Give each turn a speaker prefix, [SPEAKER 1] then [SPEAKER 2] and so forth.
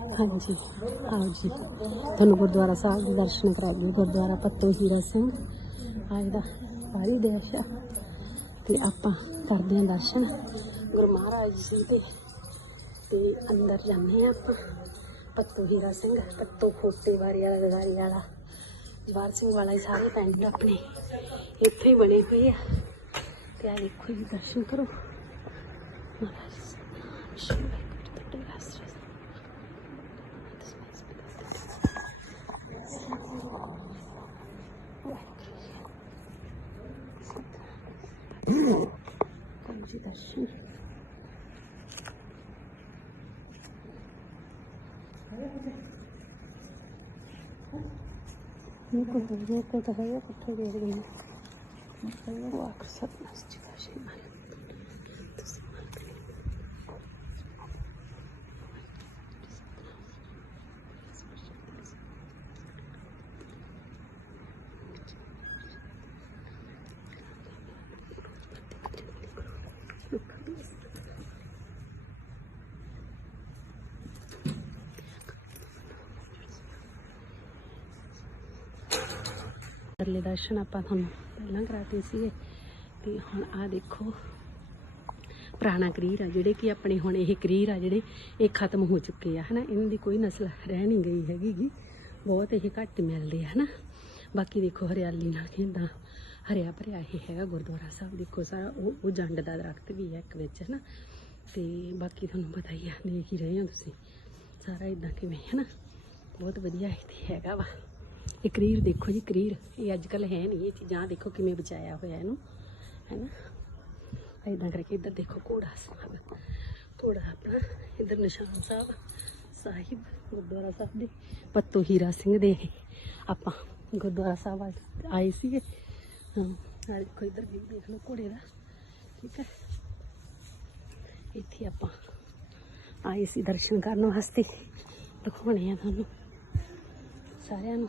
[SPEAKER 1] ਹਾਂਜੀ। ਆਓ ਜੀ। ਤੁਹਾਨੂੰ ਗੁਰਦੁਆਰਾ ਸਾਹਿਬ ਦੇ ਦਰਸ਼ਨ ਕਰਾਈਏ ਗੁਰਦੁਆਰਾ ਪੱਤੋ ਹੀਰਾ ਸਿੰਘ। ਅੱਜ ਦਾ ਪਾਰੀ ਦੇਸ਼। ਆ ਤੇ ਆਪਾਂ ਕਰਦੇ ਹਾਂ ਦਰਸ਼ਨ। ਗੁਰੂ ਮਹਾਰਾਜ ਜੀ ਦੇ। ਤੇ ਅੰਦਰ ਜਾਂਦੇ ਆ ਆਪਾਂ। ਪੱਤੋ ਹੀਰਾ ਸਿੰਘ, ਪੱਤੋ ਖੋਤੇ ਵਾਰੀ ਵਾਲਾ ਗਾਰੀ ਵਾਲਾ। ਜਵਾਰ ਸਿੰਘ ਵਾਲਾ ਹੀ ਸਾਰੇ ਪਿੰਡ ਆਪਣੇ ਇੱਥੇ ਹੀ ਬਣੇ ਹੋਏ ਆ। ਤੇ ਆ ਦੇਖੋ ਜੀ, ਦਰਸ਼ਨ ਕਰੋ। ਮਹਾਰਾਜ ਸ਼ਿਵ ਵਾਹਿਗੁਰੂ ਦਾ ਟਿਕਾਸਰਾ ਕਰੋ ਜੀ ਦਰਸ਼ਨ ਇਹ ਕੋਈ ਇਹ ਕੋਈ ਤਾਂ ਹੈ ਕਿੱਥੇ ਦੇ ਰਹੀ ਹੈ ਉਹ ਆਖਰ ਸਤਨਾਮ ਜੀ ਦਾ ਸ਼੍ਰੀ ਅਗਲੇ ਦਰਸ਼ਨ ਆਪਾਂ ਤੁਹਾਨੂੰ ਪਹਿਲਾਂ ਕਰਾਤੇ ਸੀਗੇ। ਤੇ ਹੁਣ ਆ ਦੇਖੋ, ਪੁਰਾਣਾ ਕਰੀਰ ਆ ਜਿਹੜੇ ਕਿ ਆਪਣੇ ਹੁਣ ਇਹ ਕਰੀਰ ਆ ਜਿਹੜੇ, ਇਹ ਖਤਮ ਹੋ ਚੁੱਕੇ ਆ, ਹਨਾ? ਇਹਨਾਂ ਦੀ ਕੋਈ ਨਸਲ ਰਹਿ ਨਹੀਂ ਗਈ ਹੈਗੀ ਬਹੁਤ ਇਹ ਘੱਟ ਮਿਲਦੇ ਆ, ਹਨਾ? ਬਾਕੀ ਦੇਖੋ ਹਰਿਆਲੀ ਨਾਲ ਕਿੰਦਾ ਹਰਿਆ ਭਰਿਆ ਇਹ ਹੈਗਾ ਗੁਰਦੁਆਰਾ ਸਾਹਿਬ। ਦੇਖੋ ਸਾਰਾ ਉਹ ਉਹ ਜੰਡ ਦਾ ਦਰਖਤ ਵੀ ਹੈ ਇੱਕ ਵਿੱਚ, ਹਨਾ? ਤੇ ਬਾਕੀ ਤੁਹਾਨੂੰ ਪਤਾ ਹੀ ਆ, ਦੇਖ ਹੀ ਰਹੇ ਹੋ ਤੁਸੀਂ। ਸਾਰਾ ਇਦਾਂ ਕਿਵੇਂ, ਹਨਾ? ਬਹੁਤ ਵਧੀਆ ਇੱਥੇ ਹੈਗਾ ਵਾ। ਇਹ ਕਰੀਰ ਦੇਖੋ ਜੀ ਕਰੀਰ ਇਹ ਅੱਜ ਕੱਲ ਹੈ ਨਹੀਂ, ਇਹ ਚੀਜ਼ਾਂ ਦੇਖੋ ਕਿਵੇਂ ਬਚਾਇਆ ਹੋਇਆ ਇਹਨੂੰ ਹੈਨਾ ਇਦਾਂ ਕਰਕੇ ਇੱਧਰ ਦੇਖੋ, ਘੋੜਾ ਸਾਹਿਬ, ਘੋੜਾ ਆਪਣਾ, ਇੱਧਰ ਨਿਸ਼ਾਨ ਸਾਹਿਬ ਸਾਹਿਬ, ਗੁਰਦੁਆਰਾ ਸਾਹਿਬ ਦੇ, ਪੱਤੋ ਹੀਰਾ ਸਿੰਘ ਦੇ ਆਪਾਂ ਗੁਰਦੁਆਰਾ ਸਾਹਿਬ ਆਏ- ਸੀਗੇ। ਹਾਂ ਦੇਖੋ ਇੱਧਰ ਵੀ ਦੇਖ ਲਓ ਘੋੜੇ ਦਾ, ਠੀਕ ਹੈ? ਇੱਥੇ ਆਪਾਂ ਆਏ ਸੀ ਦਰਸ਼ਨ ਕਰਨ ਵਾਸਤੇ, ਦਿਖਾਉਣੇ ਆ ਤੁਹਾਨੂੰ ਸਾਰਿਆਂ ਨੂੰ।